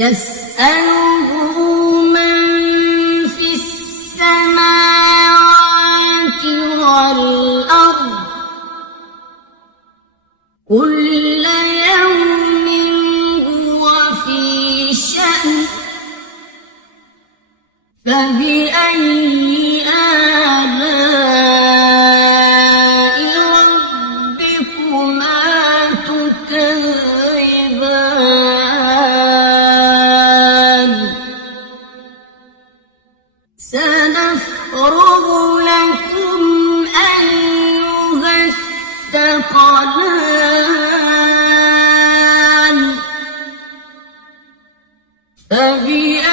يسأله من في السماوات والأرض كل يوم هو في شأن فبأي آلاء ربكما تكذبان سنفرغ لكم أيها الثقلان فبأي